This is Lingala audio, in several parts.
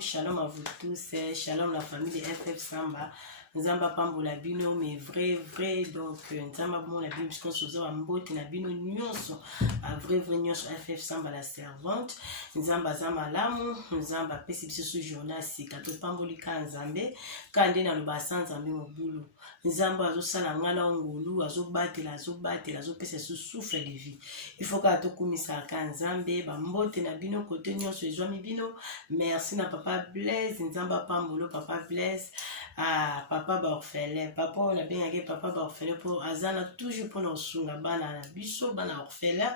Shalom à vous tous, shalom la famille de FF Samba. Nzamba pambola bino mais vrai donc nzamba bon la bino puisqu'on se voit en botte na bino nyonso a vrai nyonso FF Samba la servante nzamba zama lamu nzamba pesi biso su journal sika to pamboli ka nzambe kande na loba sans nzambe mobulu nzamba azo sala ngala ngolu azo batela azo pesa su souffle de vie il faut ka to kumisa ka nzambe ba mbote na bino côté nyonso ezwami bino merci na papa Blaise nzamba pambolo papa Blaise papa ba orphelin papa on a bien gagné papa ba orphelin pour azana toujours pour nos sunga bana na biso bana orphelin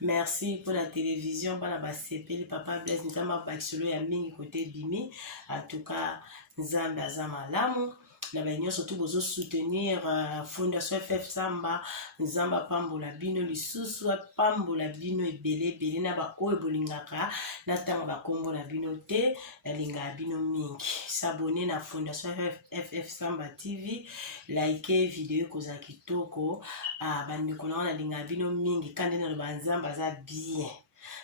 merci pour la télévision bana ba sepeli papa Blaise nzamba ba solo ya mingi côté bimi en tout cas nzamba azama lamu na banyo surtout bozo soutenir fondation FF Samba nzamba pambola bino lisusu pambola bino ebele na ba oyo bolingaka na tanga ba kombo na bino te na linga bino mingi s'abonner na fondation FF Samba TV like video koza kitoko bandeko na linga bino mingi kande na banzamba za bien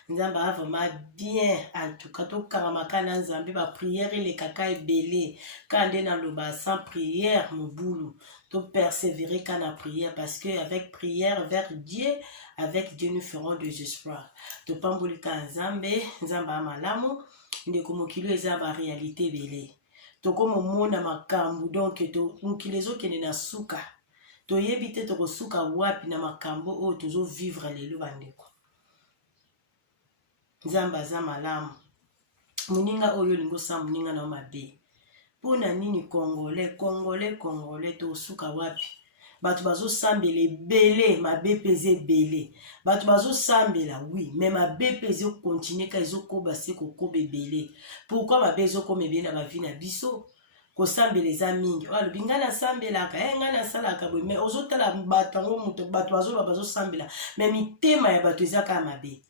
nzamba vraiment bien en tout cas to karamaka na nzambe ba prière les kaka ebele kande na loba sans prière mobulu to persévérer quand la prière parce que avec prière vers Dieu nous ferons des espoirs to pambolika nzambe nzamba malamu ndeko mokilo eza ba réalité ebele to komo mona makambu donc to mkilezo kene na suka to yebite to kosuka wapi na makambo o tozo vivre lelo bandeko nzamba za malamu muninga oyo lingo sa muninga na mabe pona nini congolais to suka wapi batu bazo sambela ebele mabe peze ebele batu bazo sambela oui mais mabe peze continuer ka ezokoba se kokoba ebele pourquoi mabe ezokoma ebele na bavi na biso kosambela eza mingi oyo alobi nga nasambelaka nga nasalaka boye mais ozotala bato yango moto bato bazosambela mais mitema ya bato eza kaka mabe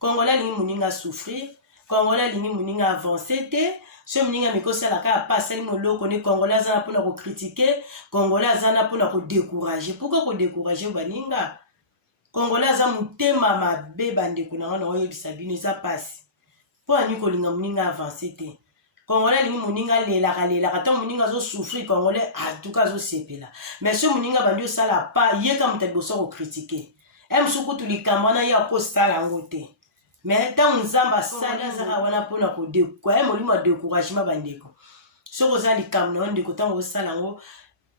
Congolais lingi muninga souffrir, Congolais lingi muninga avancer te, ce muninga mikosa la ka passer li moloko ne Congolais zana pona ko critiquer, Congolais zana pona ko décourager. Pourquoi ko décourager baninga? Congolais za mutema mabe bandeko na wana oyebisa bino za passe. Po ani ko linga muninga avancer te. Congolais lingi muninga lela kata muninga zo souffrir Congolais en tout cas zo sepela. Mais ce muninga bandio sala pa yeka mutaboso ko critiquer. Suku tulikamana ya ko sala ngote. Mais tant nzamba sala zaka wana pona ko décourager molimo découragement bandeko soko za likamna ndeko tango sala ngo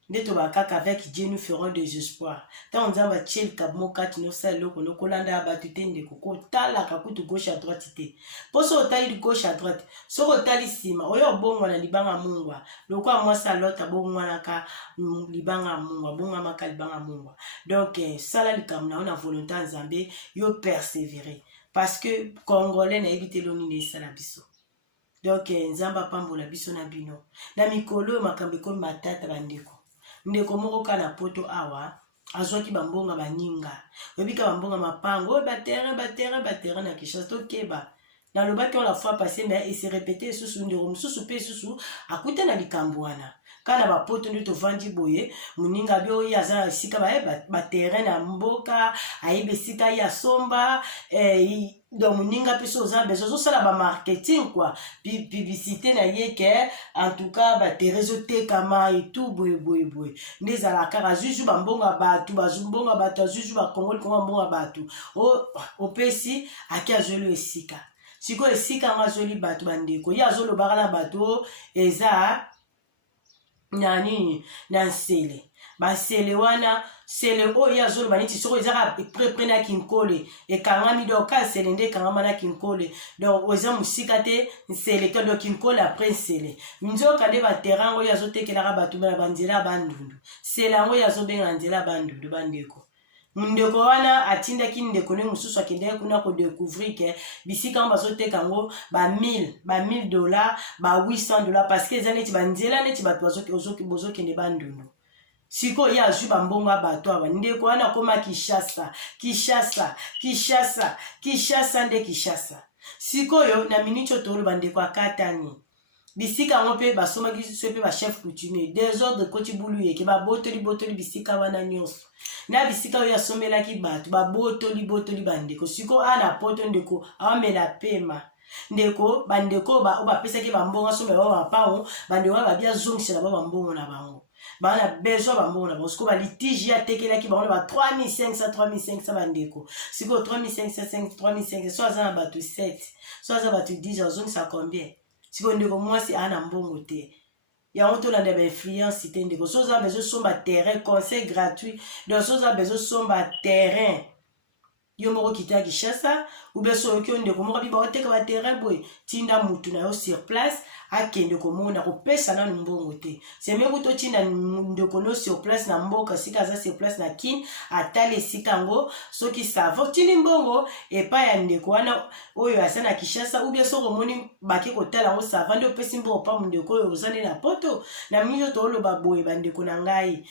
ndeto bakaka avec Dieu nous ferons des espoirs tant nzamba tchel kabmoka tino sala loko no kolanda batute ndeko ko tala ka kutu gauche à droite te poso tali gauche à droite soko tali sima oyo bongo na libanga mungwa loko moi sa lota bongo na ka libanga mungwa bongo maka libanga mungwa donc sala likamna on a volonté nzambe yo persévérer parce que Congolais na évité l'oni ne sala biso. Donc nzamba pambola biso na bino. Na mikolo makambe ko matata bandeko. Ndeko moko kana poto awa azwaki bambonga baninga. Obika bambonga mapango batera na Kinshasa to keba. Na lobaki on la fois passée mais il s'est répété sous ndeko mususu pe susu akuta na likambwana. Kana ba poto ndito vandi boye muninga bio ya za sika ba terrain na mboka aibe sika ya somba donc muninga piso za bezo sala ba marketing quoi publicité na yeke en tout cas ba terezo tekama et tout boye ndeza la kara juju ba mbonga batu bazumbonga batu juju ba kongoli ko mbonga batu o pesi akia jolo esika siko esika ngazoli batu bandeko ya zolo bagala batu eza nani nansele basele wana sele o ya zolo baniti soko ezaka prena kinkole e kangami do ka sele nde kangama na kinkole donc oza musika te sele to do kinkole après sele nzoka de ba terrain o ya zotekela ka batu ba banzela bandundu sele ngo ya zo benga nzela bandundu bandeko ndeko wana atinda kindeko ne mususu akende kuna ko découvrir que bisika bazoteka ngo ba $1000 ba $800 parce que zaneti banzela neti bato bozoki ne bandundu siko ya ju bambonga bato aba ndeko wana koma Kinshasa nde Kinshasa siko yo na minicho tolo bandeko akatani bisika ngo pe basoma ki pe ba chef coutumier désordre koti bulu yeke ba botoli bisika wana nyonso na bisika oyo asomelaki bato ba botoli bandeko siko ana poto ndeko amela pema ndeko bandeko ba bapesaki bambongo sombe ba mapango bandeko babia zongisela ba bambongo na bango bana besoin bambongo na bango siko ba litige ya tekelaki bango ba 3500 bandeko siko 3500 so azana bato 7 so azana bato 10 ozongisa combien siko ndeko mwasi ana mbongo te yango tolanda ba influence te ndeko so za besoin somba terrain conseil gratuit donc so za besoin somba terrain yo moko kita Kinshasa ou bien so ki ndeko moko biba oteka ba terrain boy tinda mutu na yo sur place akende komona ko pesa na mbongo te c'est même to tinda ndeko no sur place na mboka sika za sur place na kin atale sika ngo so ki savo tini mbongo e pa ya ndeko wana oyo asana Kinshasa ou bien so komoni baki ko tala ngo sava ndo pesi mbongo pa ndeko oyo ozane na poto na minyo to lo baboye bandeko na ngai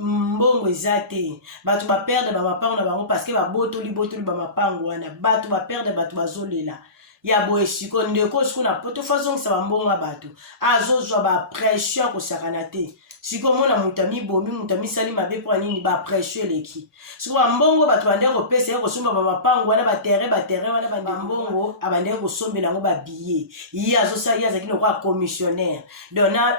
mbongo ezate batu ba perdre ba mapango na bango parce que ba botoli ba mapango wana batu ba perdre batu bazolela ya boye siko ndeko siko na poto façon ça ba mbongo batu azozwa ba pression ko sakana te siko mona mutami bomi mutami sali mabe kwa nini ba pression leki siko ba mbongo batu bande ko pesa ko somba ba mapango wana ba terrain wana ba mbongo abande ko sombe nango ba billet yi azosa yi azaki no kwa commissionnaire donc na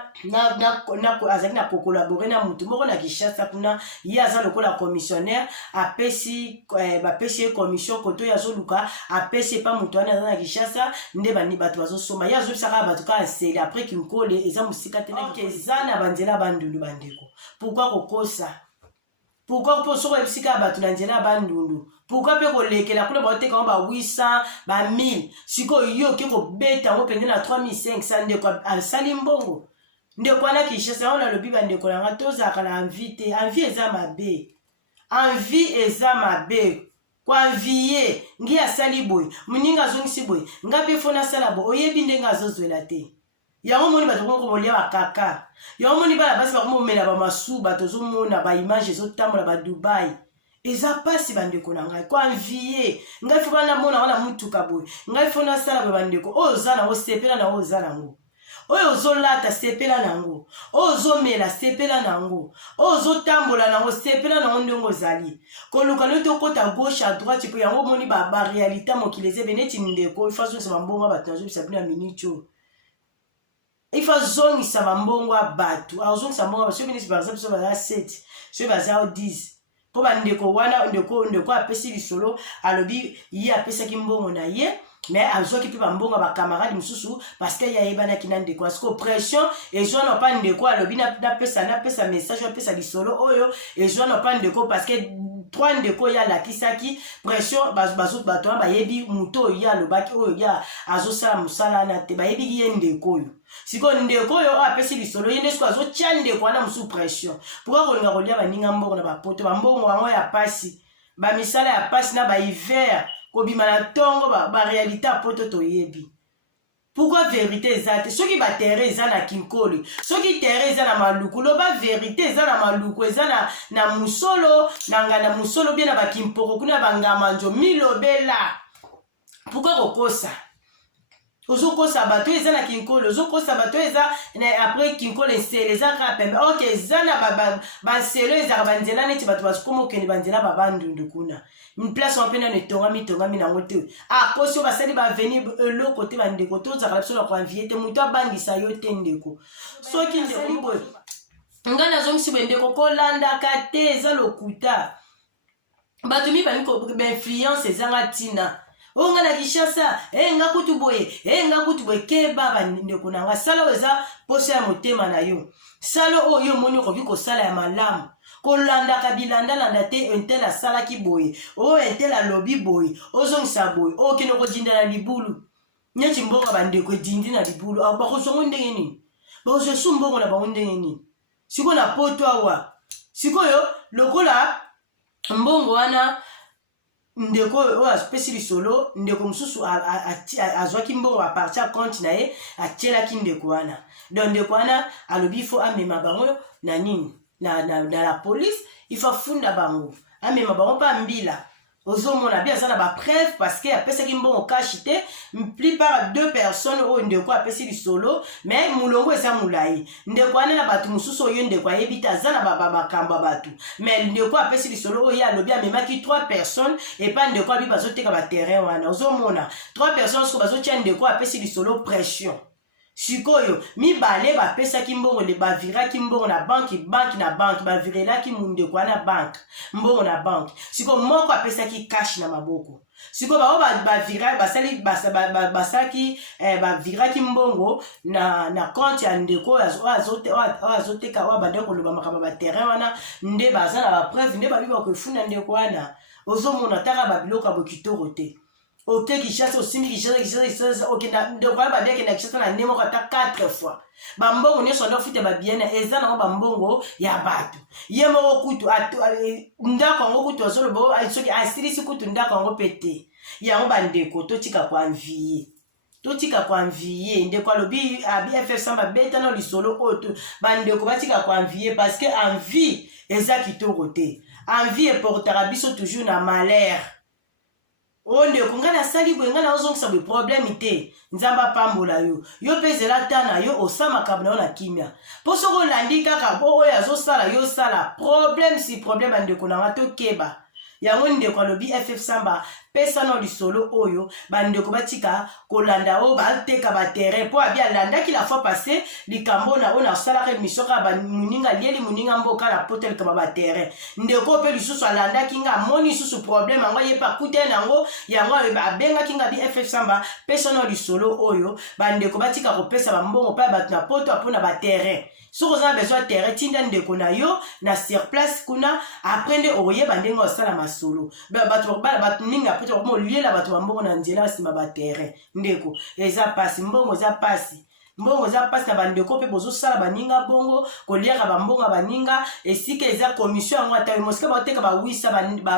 azaki na collaborer na mutu moko na Kinshasa kuna yi aza lokola commissionnaire apesi ba pesi commission koto ya zoluka apesi pa mutu ana na Kinshasa nde bani batu bazosoma ya zo saka batu ka sele après kinkole eza musika tena kezana banzela bandundu bandeko pourquoi kokosa pourquoi pour so ebisika batu na nzela bandundu pourquoi pe ko lekela kuna ba teka ba 800 ba 1000 siko yo ke ko beta ngo pende na 3500 ndeko asali mbongo ndeko ana Kinshasa ona lobi bandeko na ngato za kala invite envie eza mabe envie eza mabe kwa vie ngi asali boy muninga zongisi boy ngabe fona sala bo oyebi ndenga zozwela te yango moni bato ko molia bakaka yango moni bala basi ba komela ba masuba tozo mona ba image zo tambola ba Dubai eza pasi bandeko na ngai kwa vie ngai fona na mona wana mutuka boy ngai fona sala ba bandeko ozana o sepela na ozana ngo oyo zolata sepela nango ozomela sepela nango ozotambola nango sepela nango ndongo zali koluka loto kota gauche à droite po yango moni ba réalité mokileze beneti ndeko façon ça mbongo batanzo bisa bina minute il faut zongisa bambongo abatu azongisa mbongo ba sobini par exemple so ba 7 so ba 10 po ba ndeko wana ndeko apesi bisolo alobi yi apesa ki mbongo na ye mais azwaki pe bambongo ba camarade mususu parce que ya yebana kinande kwa sko pression et jo no pa ndeko alobi na pesa message apesa bisolo oyo et jo no pa ndeko parce que 3 ndeko ya la kisaki pression bazo bato ba yebi muto ya lobaki oyo ya azosala musala na te ba yebi ye ndeko oyo siko ndeko oyo apesi bisolo yende sko azo tia ndeko wana musu pression pourquoi kolinga kolia baninga mbongo na bapoto bambongo wango ya pasi ba misala ya pasi na ba hiver kobima na tongo ba réalité apoto toyebi pourquoi vérité ezate soki ba terre eza na kinkoli soki terre eza na maluku loba vérité eza na maluku eza na musolo na ngana musolo bien na bakimpoko kuna bangama njo milobela pourquoi kokosa ozokosa bato eza na kinkoli ozokosa bato eza après kinkoli sele eza ka pembe ok eza na baselo eza banzela neti bato bazokoma okende banzela babandundu kuna une place en peine ne tongami nango te akosi oyo basali baveni eloko te bandeko tozaka biso na koanvie te moto abangisa yo te ndeko soki ndeko boye ngai nazongisi boye ndeko kolandaka te eza lokuta bato mibali bainfluence ezanga ntina oyo ngai na Kinshasa nga kutu boye keba bandeko na ngai sala oyo eza poso ya motema na yo sala oyo omoni okoki kosala ya malamu kolandaka bilandalanda te entel asalaki boye oyo entel alobi boye ozongisa boye okende kodinda na libulu neti mbongo bandeko edindi na libulu bakozongo ndenge nini bakozwa esu mbongo na bango ndenge nini sikoyo na poto awa sikoyo lokola mbongo wana ndeko oyo apesi lisolo ndeko mosusu azwaki mbongo aparti ya compte na ye atielaki ndeko wana donc ndeko wana alobi ifo amema bango na nini na la police il faut funda bango amema bango pa mbila ozomona bien ça na ba preuve parce que apesa ki mbongo cash te plupart 2 personnes oyo ndeko apesi lisolo mais mulongo eza mulai ndeko ane na batu mususu oyo ndeko ayebi te aza na makambo batu mais ndeko apesi lisolo oyo alobi amemaki 3 personnes epa ndeko abi bazoteka baterrain wana ozomona 3 personnes soki bazotia ndeko apesi lisolo pression sikoyo mibale bapesaki mbongo le baviraki mbongo na banki na banki bavirelaki ndeko wana banki mbongo na banki sikoyo moko apesaki cash na maboko sikoyo bao baviraki mbongo na compte ya ndeko azoteka oyo bande koloba makambo baterrain wana nde baza na bapreuve nde babi bakofunda ndeko wana ozomona taka babiloko ya bokitoko te oke Kinshasa osimbi Kinshasa okenda ndeko wana babiakenda Kinshasa na nde moko ata 4 fois bambongo nyonso ande ofute babiene eza nango bambongo ya bato ye moko kutu ndako yango kutu azoloba soki asilisi kutu ndako yango mpe te yango bandeko totika koanvie ndeko alobi abff samba betana lisolo oyo bandeko batika koanvie parce que envie eza kitoko te envie eportaka biso toujours na malheur o ndeko ngai nasali boye ngai naozongisa boye problème te nzambe apambola yo mpe ezela ta na yo osala makambo na yo na kimia mpo soki olandi kaka oyo azosala yo osala problème si problème bandeko na nga tokeba yango ndeko alobi ff samba pesa no lisolo oyo bandeko batika kolanda oyo bateka baterrain mpo abi alandaki la fois passé likambo na oyo nasalaka émission kaka moninga lieli moninga mboka na poto likamba baterrain ndeko mpe lisusu alandaki nga amoni lisusu problème yango ye mpe akute nango yango abengaki nga bi ff samba pesa no lisolo oyo bandeko batika kopesa bambongo mpe bato na poto apona baterrain soki oza na besoin terrain tinda ndeko na yo na sur place kuna apres nde oyeba ndenge osala masolo bato mingi apres oliela bato bambongo na nzela nsima baterrain ndeko eza pasi mbongo eza pasi na bandeko mpe bozosala baninga bongo koliaka bambongo baninga esika eza commission yango ata mosika baoteka bawisa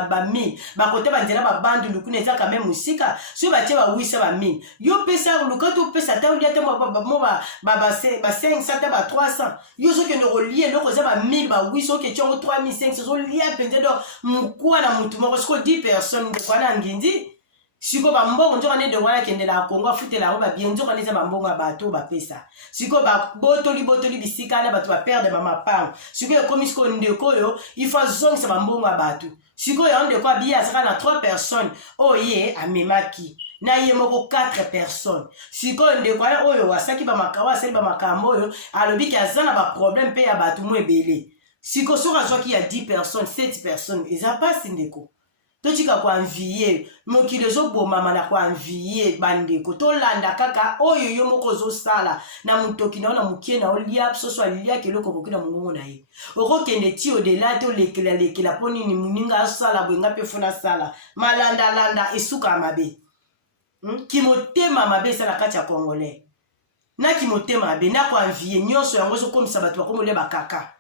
bamile bakota banzela babandu lukuna eza kame mosika soki batie bawisa bamile yo pesa luka topesa ata olia te mo ba 500 ata ba 300 yo sokende kolia eloko eza bamile bawisa oketie yango 3500 ozolia mpenza do mokuwa na motu moko siko 10 personnes ndeko wana ngindi siko bambongo nzoka nde ndeko wana akendela akongo afutela yango babie nzoka nde eza bambongo ya bato bapesa siko botoli bisika na bato baperde bamapango siko ekomi siko ndeko oyo ifo azongisa bambongo ya bato siko yango ndeko abiye azaka na 3 personnes oye amemaki na ye moko 4 personnes siko ndeko wana oyo asali bamakambo oyo alobiki aza na baproblème mpe ya bato mo ebele siko soki azwaki ya 10 personnes 7 personnes eza pasi ndeko totika koanvie mokili ezobomama na koanvie bandeko tolanda kaka oyo yo moko ozosala na motoki na yo na mokie na olia soso aliaki eloko okoki na mongongo na ye okokende ti odela te olekelakela mpo nini moninga asala boyenga mpe fona asala malandalanda esuka ya mabe kimotema mabe esala kati ya congolais na kimotema mabe na koanvie nyonso yango ezokomisa bato bakomolia bakaka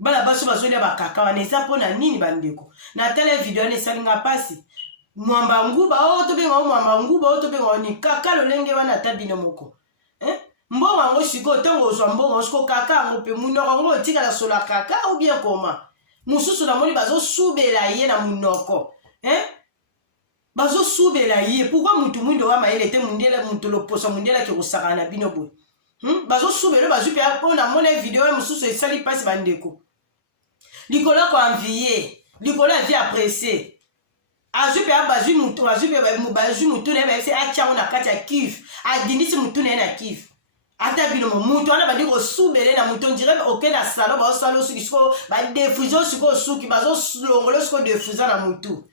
bana baso bazolia bakaka wana eza mpo na nini bandeko na tala video wana esalinga pasi mwamba nguba oyo tobenga mwamba nguba oyo tobenga ni kaka lolenge wana ata bino moko mbongo yango sikoyo ntango ozwa mbongo siko kaka yango mpe munoko yango otikala solo ya kaka ou bien koma mosusu namoni bazosubela ye na munoko bazosubela ye pourkui mutu mwindo wa mayele te mundele mutu loposa mundele ake kosakana na bino boye bazosubela bazwi mpe mpona mona video ya mosusu esali mpasi bandeko likolo koanvie likolo avi apresse azwi mpe bazwi mutu na ye bayebisi atiango na kati ya kive adindisi mutu na ye na kive ata bino mutu wana bandi kosubele na mutu ondire oke na salo bazosala osuki siko badefuze osiko osuki bazolongola osiko defuza na mutu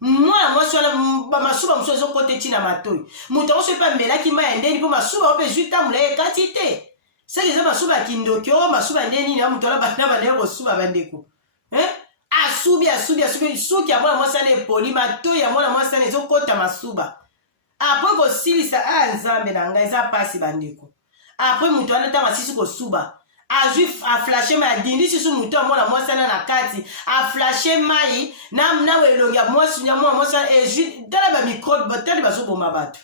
mwana mwasi wana bamasuba mosusu ezokota ntina matoi mutu yango soki mpe amelaki mai ya ndeni mpo masuba oyo mpe ezwi tambula ye kati te seki eza masuba ya kindoki oyo masuba ya ndeni na mutu wana bana bandeke kosuba bandeko asubi suki ya mwana mwasi wana epoli matoi ya mwana mwasi wana ezokota masuba apres kosilisa nzambe na ngai eza pasi bandeko apres mutu wana ntango asisi kosuba azwi aflashe mai adindi susu mutu ya mwana mwasi wana na kati aflashe mai na welongi ya mwasi ya mwana mwasi wana ezwi tala bamikrobe tali bazoboma bato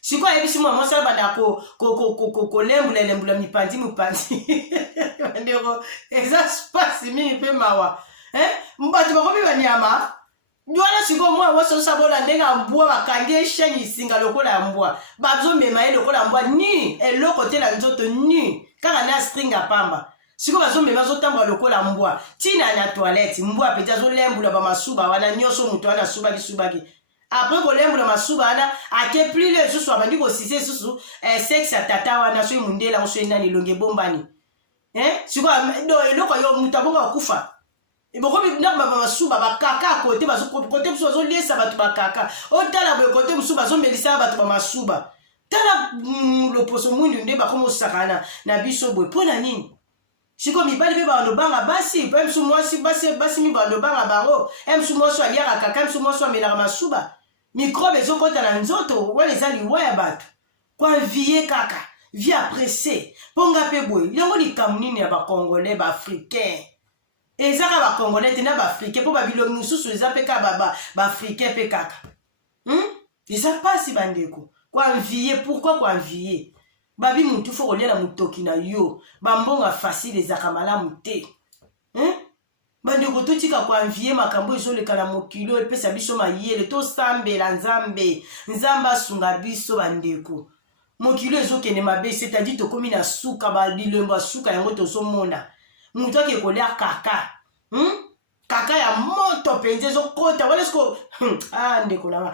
siko ayebisi mwana mwasi wana banda kolembula mipanzi bandeko eza spasi mingi mpe mawa bato bakomi banyama siko moi waso sabola ndenga mbwa bakange sheni singa lokola mbwa bazo mema ye lokola mbwa ni eloko te la nzoto ni kaka na string apamba siko bazo mema zo tamba lokola mbwa tina na toilette mbwa peta zo lembula ba masuba wana nyoso mutu ana subaki après ko lembula masuba ana ake plus le susu abandi ko sise susu sexe tata wana so mundela so nani longe bombani siko do eloko yo mutabonga kufa Iboko bibina ba masuba ba kaka kote bazo kote musu bazo lesa batu ba kaka otala boye kote musu bazo melisa batu ba masuba tala lo poso mundu nde ba komo sakana na biso boye pona nini siko mibali be ba ndo banga basi pe musu mwasi basi mi ba ndo banga bango musu mwasi aliaka kaka musu mwasi amela masuba microbe zo kota na nzoto wale zali waya batu kwa vie kaka via pressé ponga pe boye yango likamunini ya ba congolais ba africain ezaka ba congolais tina ba africain po ba bilongi mususu ezapeka ba africain pe kaka eza pasi bandeko kwa envier pourquoi kwa envier babi mutu fo kolia na mutoki na yo bambonga facile ezaka malamu te bandeko totika kwa envier makambo ezoleka na mokilo epesa biso mayele tosambela nzambe asunga biso bandeko mokilo ezokende mabe c'est-à-dire tokomi na suka balilembo suka yango tozomona mutu ake kolia kaka kaka ya moto penze zo kota wala sko ndeko na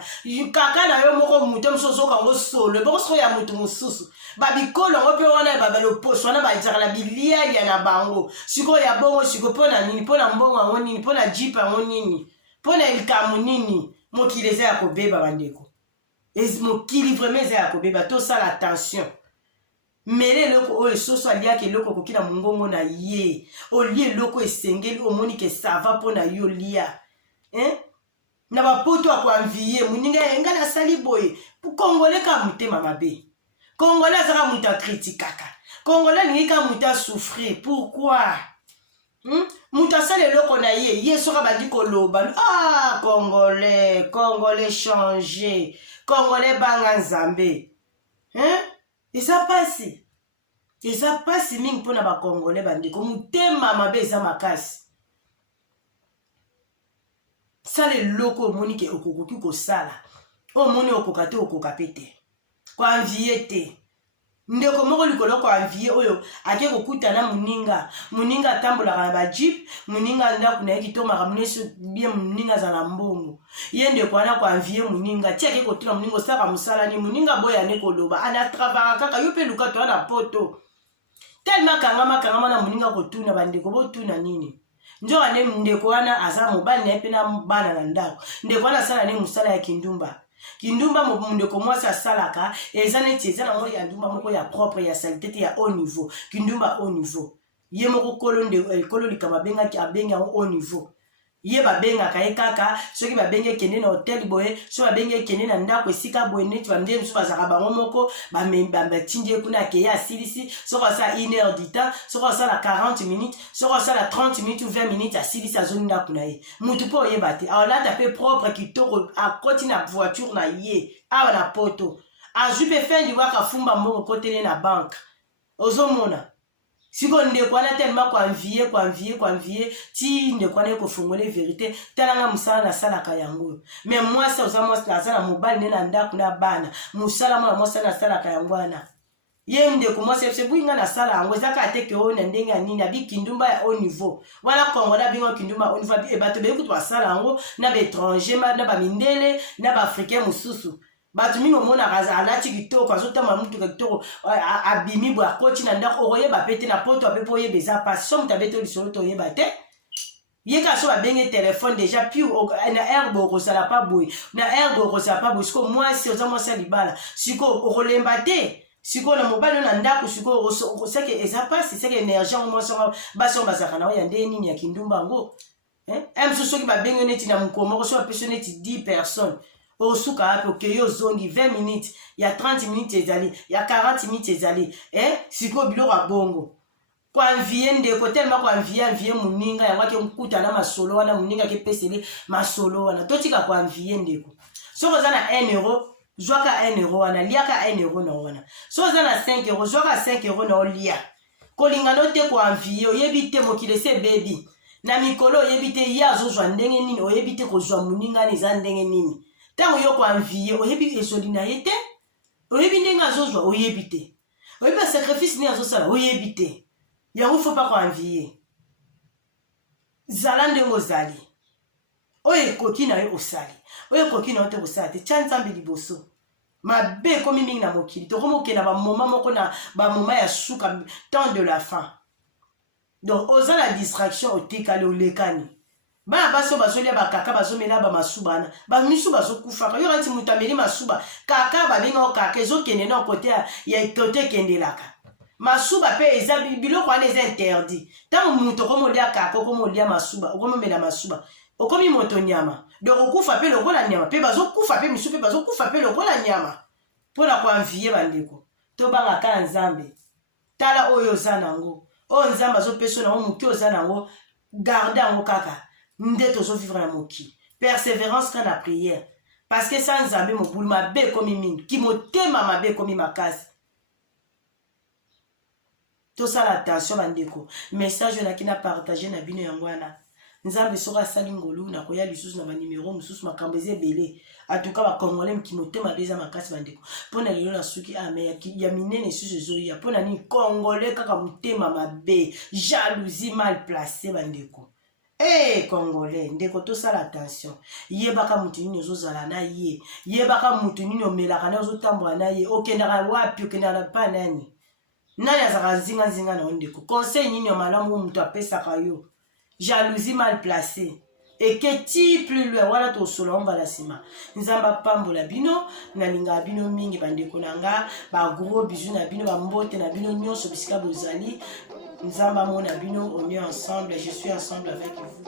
kaka na yo moko mutu msoso kango solo boko sko ya mutu mususu babikolo ngo pe wana babalo poso wana bazaka la bilia ya na bango siko ya bongo siko pona nini pona mbongo ngo nini pona jipa ngo nini pona elkamu nini mokileze ya kobeba bandeko mokili vraiment ya kobeba to sala attention mele loko oyo soso aliaki loko kokina mungongo na ye olie loko esengeli omoni ke sava pona yo lia na bapoto akwamviye muninga enga na sali boye kongole ka mutema mabe kongole azaka muta kritikaka kongole ningika muta souffrir pourquoi muta sale loko na ye soka bandi koloba congolais changer congolais banga nzambe eza pasi mingi mpona bakongole bandeko mutema mabe eza makasi sala eloko omoni ke okokoki kosala omoni okoka te okoka pe te koanvie te ndeko moko likolo koanvie oyo ake kokutana muninga atambolaka na bajip muninga ndako na ye kitomaka muneso bien muninga azala mbongo ye ndeko wana koanvie muninga ti ake kotuna muninga osaka mosala ni muninga boyane koloba anatravaka kaka yo mpe luka to wana poto telema kangama na muninga kotuna bandeko botuna nini njoka nde ndeko wana aza mobali na ye mpe na bana na ndako ndeko wana asala ne mosala ya kindumba ndeko mwasi asalaka eza neti eza nango ya ndumba moko ya propre ya salite te ya haut niveau kindumba haut niveau ye moko kolo likama abenga yango haut niveau ye babengaka ye kaka soki babenge ekende na hotel boye so babenge ekende na ndako esika boye neti bamide mosusu bazaka bango moko batindi ye kuna akeye asilisi soki asala 1 heure du temps soki asala 40 minutes soki asala 30 minutes ou 20 minutes asilisi azoni ndako na ye mutu mpe oyeba te aolata mpe propre kitoko akoti na voiture na ye awa na poto azwi mpe fin liwaka fumba mbongo kotele na banke ozomona siko ndeko wana tellement koanvie ti ndeko wana ekofungole verité talanga mosala nasalaka yango mais mwasi oza mwasi aza na mobali nde na ndako na bana mosala mwana mwasi nasalaka yango wana ye ndeko mwasi epese bwinga nasala yango ezaka ateke oyo na ndenge ya nini abi kindumba ya haut niveau wana kongo na bingo kindumba haut niveau bato beyekutu basala yango na baétranger na bamindele na baafricain mosusu bato mingi omonaka alati kitoko azotamba mutuka kitoko abimi boye akoti na ndako okoyeba pe te na poto ape mpo oyeba eza pasi so mutu abete lisolo te oyeba te ye kaka so babenge telefone deja puis na herbe okosala pa boye na herbe okosala pa boye siko mwasi oza mwasi ya libala siko okolemba te siko na mobali na ndako siko seke eza pasi seke énergie yango mwasi yango basi yango bazalaka na oyo ya nde nini ya kindumba yango mosusu soki babenge neti na mokolo moko so bapesi neti 10 personnes osuka ape okeyi ozongi 20 minutes ya 30 minutes ezali ya 40 minutes ezali siko biloko abongo koanvie ndeko telema koanvie moninga yango ake mkutana masolo wana moninga ake pesele masolo wana totika koanvie ndeko soki oza na 1 euro zwaka 1 euro wana liaka 1 euro na wana soki oza na 5 euro zwaka 5 euro na olia kolingana te koanvie oyebi te mokili ese ebebi na mikolo oyebi te ye azozwa ndenge nini oyebi te kozwa moninga eza ndenge nini ntango yo koanvie oyebi ezoli na ye te oyebi ndenge azozwa oyebi te oyebi sacrifice ndenge azosala oyebi te yango faut pas koanvie zala ndenge ozali oyo ekoki na yo osali oyo ekoki na yo te kosala te tia nzambe liboso mabe ekomi mingi na mokili tokomokenda bamoma moko na bamoma ya suka temps de la fin donc oza na distraction otikali olekani bana basi oyo bazolia bakaka bazomela bamasuba wana bamisu bazokufaka yo kanti moto ameli masuba kaka babengao kaka ezokende na kote ya kote ekendelaka masuba mpe eza biloko wana eza interdit ntango moto okomolia kaka okomolia masuba okomomela masuba okomi moto nyama donc okufa mpe lokola nyama mpe bazokufa mpe misu mpe bazokufa mpe lokola nyama mpona koanvie bandeko tobangaka nzambe tala oyo oza nango oyo nzambe azopesa nango moki oza nango garde yango kaka nde tozovivre na moki persévérance ka na prière parce que sa nzambe mobulu mabe ekomi mingi kimotema mabe ekomi makasi tosala attention bandeko message onaki na partage na bino yango wana nzambe soki asali ngolu na koya lisusu na banimero mosusu makambo eza ebele atuka bakongole mokimotema be eza makasi bandeko mpona lelo na suki ame ya minene lisusu ezoya mpona nini kongole kaka motema mabe jalousie mal placé bandeko congolais ndeko tosala attention yebaka mutu nini ozozala na ye yebaka mutu nini omelaka na ozotambola na ye okendaka wapi okendaka pa nani azaka nzinga na yo ndeko conseil nini ya malamu mutu apesaka yo jalousie mal placée eketi plus loin wana tosola ombala nsima nzambe apambola bino nalingaka bino mingi bandeko na nga bagros bizu na bino bambote na bino nyonso bisika bozali nzambe amona bino on est ensemble je suis ensemble avec vous.